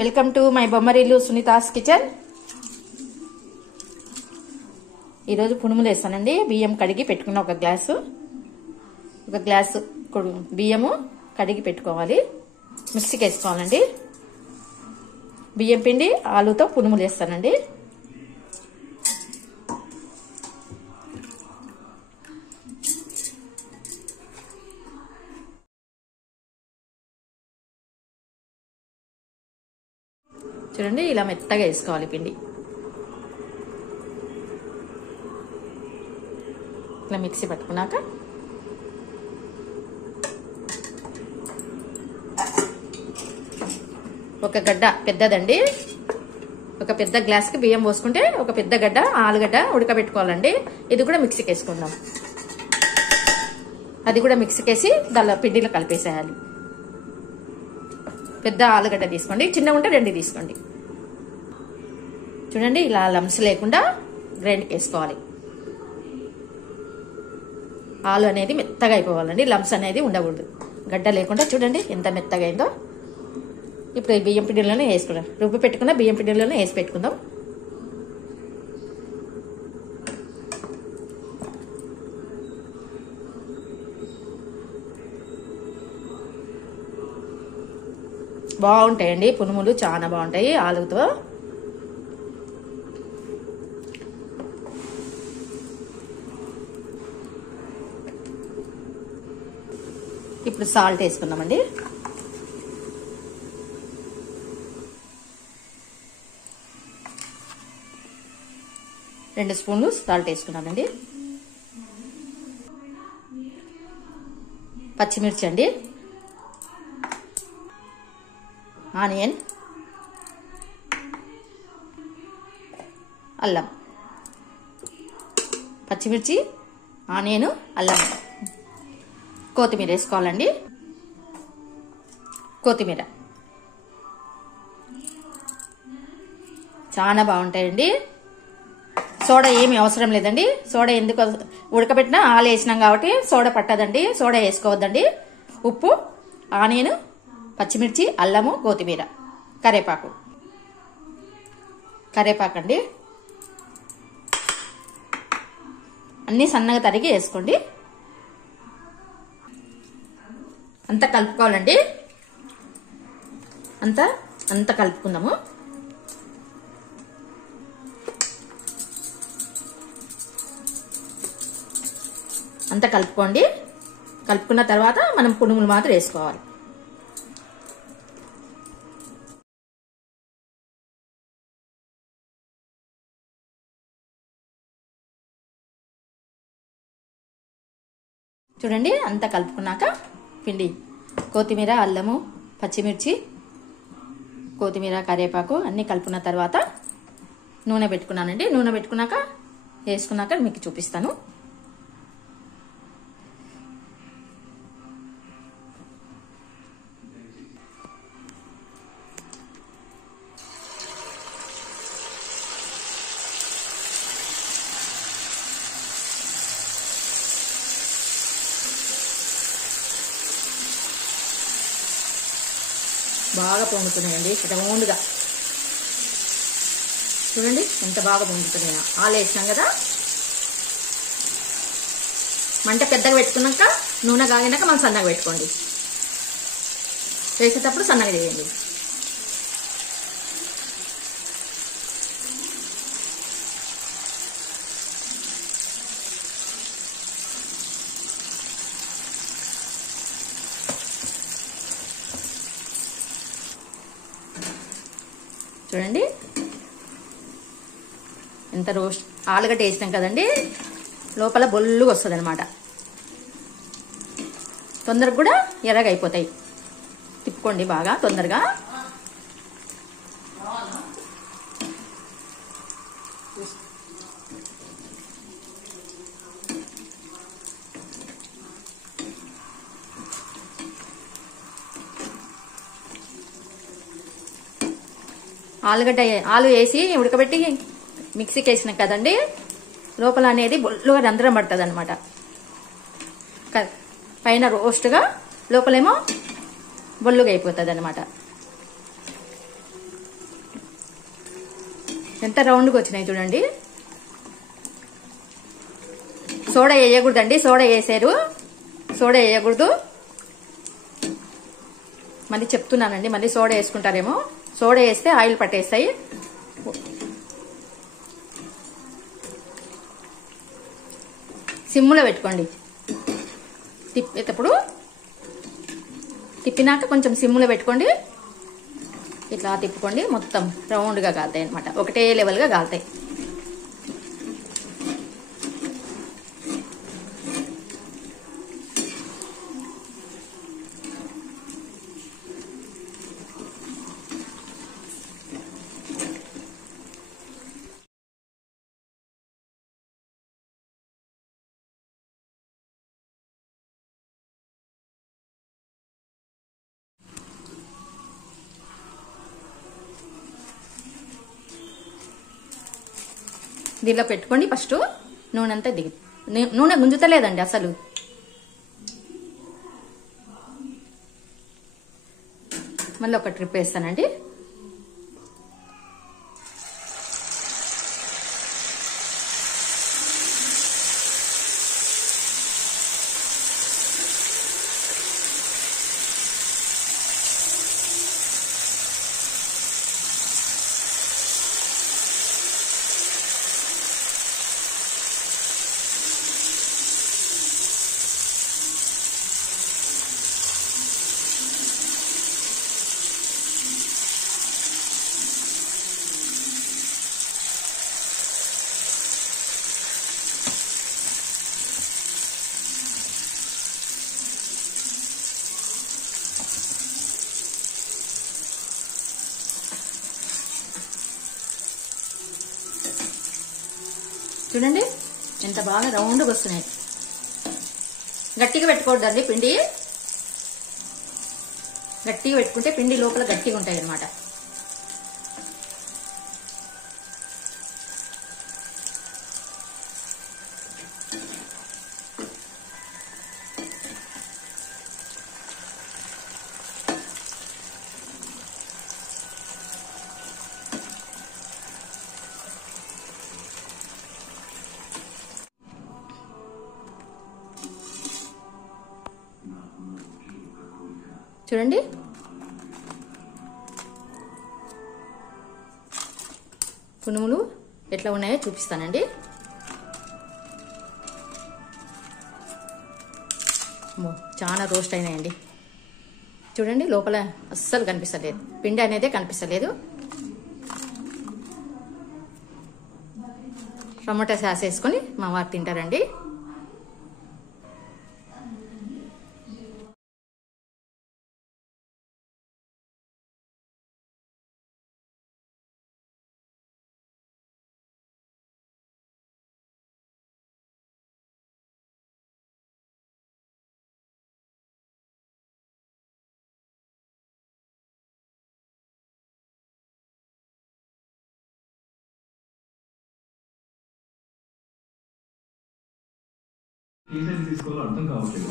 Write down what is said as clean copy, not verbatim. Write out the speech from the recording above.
Welcome to my Bommarillu Sunita's kitchen. ఈరోజు పునుములు వేస్తానండి. బియ్యం కడిగి పెట్టుకున్న ఒక గ్లాసు బియ్యము కడిగి పెట్టుకోవాలి. మిక్సీకి వేసుకోవాలండి. బియ్యం పిండి ఆలుతో పునుములు వేస్తానండి. చూడండి, ఇలా మెత్తగా వేసుకోవాలి పిండి. ఇలా మిక్సీ పట్టుకున్నాక ఒక గడ్డ పెద్దదండి, ఒక పెద్ద గ్లాస్కి బియ్యం పోసుకుంటే ఒక పెద్ద గడ్డ ఆలుగడ్డ ఉడకబెట్టుకోవాలండి. ఇది కూడా మిక్సీకి వేసుకుందాం. అది కూడా మిక్సీకి వేసి దానిలో పిండిలో కలిపేసేయాలి. పెద్ద ఆలుగడ్డ తీసుకోండి, చిన్న ఉంటే 2 తీసుకోండి. చూడండి, ఇలా లంప్స్ లేకుండా గ్రైండ్కి వేసుకోవాలి. ఆలు అనేది మెత్తగా అయిపోవాలండి, లంప్స్ అనేది ఉండకూడదు. గడ్డ లేకుండా చూడండి ఎంత మెత్తగా అయిందో. ఇప్పుడు ఈ బియ్యం పిండిలోనే వేసుకున్నాం, రుబ్బి పెట్టుకున్న బియ్యం పిండిలోనే వేసి పెట్టుకుందాం. బాగుంటాయండి పునుములు, చాలా బాగుంటాయి ఆలుతో. ఇప్పుడు సాల్ట్ వేసుకుందామండి. రెండు స్పూన్లు సాల్ట్ వేసుకున్నానండి. పచ్చిమిర్చి అండి, ఆనియన్, అల్లం, పచ్చిమిర్చి, ఆనియన్, అల్లం, కొత్తిమీర వేసుకోవాలండి. కొత్తిమీర చాలా బాగుంటాయండి. సోడా ఏమి అవసరం లేదండి. సోడా ఎందుకు ఉడకబెట్టినా ఆలు వేసినాం కాబట్టి సోడా పట్టదండి, సోడా వేసుకోవద్దండి. ఉప్పు, ఆనియన్, పచ్చిమిర్చి, అల్లము, కొత్తిమీర, కరేపాకు అండి. అన్నీ సన్నగా తరిగి వేసుకోండి. అంతా కలుపుకోవాలండి. అంతా కలుపుకుందాము. అంతా కలుపుకోండి. కలుపుకున్న తర్వాత మనం పునుగులు మాత్రం వేసుకోవాలి. చూడండి, అంతా కలుపుకున్నాక పిండి కొత్తిమీర, అల్లము, పచ్చిమిర్చి, కొత్తిమీర, కరివేపాకు అన్నీ కలుపుకున్న తర్వాత నూనె పెట్టుకున్నానండి. నూనె పెట్టుకున్నాక వేసుకున్నాక మీకు చూపిస్తాను. బాగా పొంగుతున్నాయండి రౌండ్గా. చూడండి ఎంత బాగా పొంగుతున్నాయో. ఆలు వేసినాం కదా. మంట పెద్దగా పెట్టుకున్నాక నూనె కాగినాక మనం సన్నగా పెట్టుకోండి. వేసేటప్పుడు సన్నగా చేయండి. చూడండి ఎంత రోస్ట్. ఆలుగడ్డ వేసినాం కదండి, లోపల బొల్లుగా వస్తుంది అనమాట. తొందరగా కూడా ఎర్రగా అయిపోతాయి. తిప్పుకోండి బాగా తొందరగా. ఆలు వేసి ఉడకబెట్టి మిక్సీకి వేసినాం కదండి, లోపల అనేది బొల్లుగా రంధ్రం పడుతుంది అనమాట. పైన రోస్ట్గా, లోపలేమో బొల్లుగా అయిపోతుంది అనమాట. ఎంత రౌండ్గా వచ్చినాయి చూడండి. సోడా వేయకూడదండి, సోడా వేసారు, సోడా వేయకూడదు. మళ్ళీ చెప్తున్నానండి, మళ్ళీ సోడా వేసుకుంటారేమో. సోడా వేస్తే ఆయిల్ పట్టేస్తాయి. సిమ్ములో పెట్టుకోండి. తిప్పేటప్పుడు తిప్పినాక కొంచెం సిమ్ములో పెట్టుకోండి. ఇట్లా తిప్పుకోండి, మొత్తం రౌండ్గా కాలుతాయి అనమాట, ఒకటే లెవెల్గా కాలుతాయి. దీనిలో పెట్టుకోండి. ఫస్ట్ నూనె అంతా దిగి, నూనె గుంజుతలేదండి అసలు. మళ్ళీ ఒక ట్రిప్ వేస్తానండి. చూడండి ఎంత బాగా రౌండ్గా వస్తున్నాయి. గట్టిగా పెట్టుకోవద్దండి పిండి, గట్టిగా పెట్టుకుంటే పిండి లోపల గట్టిగా ఉంటాయి అన్నమాట. చూడండి పునుములు ఎట్లా ఉన్నాయో చూపిస్తానండి. చాలా రోస్ట్ అయినాయండి. చూడండి లోపల అస్సలు కనిపిస్తలేదు, పిండి అనేదే కనిపిస్తలేదు. టమాటా సాస్ వేసుకొని మా వారు తింటారండి. తీసుకోవాలో అర్థం కావట్లేదు.